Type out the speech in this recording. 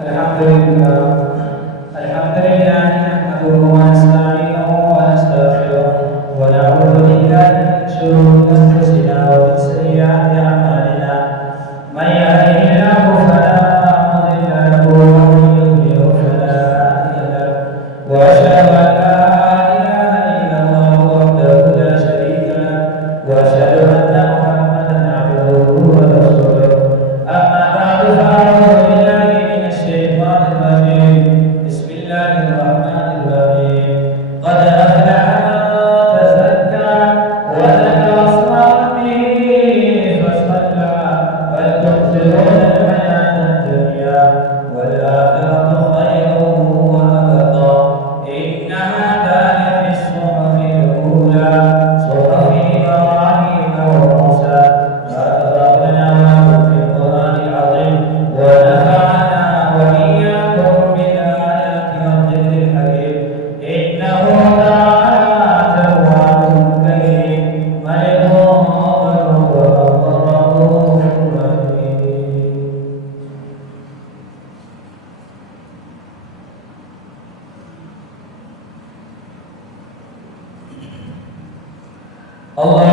الحمد لله الحمد لله نحمده ونستعينه ونستغفره ونعوذ بالله من شرور انفسنا ومن سيئات اعمالنا من يهده الله فلا مضل له ومن يضلل فلا هادي له واشهد ان لا اله الا الله وحده لا شريك له واشهد ان محمدا عبده ورسوله اما بعد فاعوذ بالله من الشيطان الرجيم بسم الله الرحمن الرحيم قد أفلح من تزكى وذكر اسم ربه فصلى بل تؤثرون الحياة الدنيا والآخرة خير وأبقى إن هذا لفي الصحف الأولى صحف إبراهيم وموسى ما فرقنا معكم في القرآن العظيم ونفعنا وإياكم بالآيات والذكر الحكيم إنه تعالى تواب كريم ملك غفور رؤوف رحيم. الله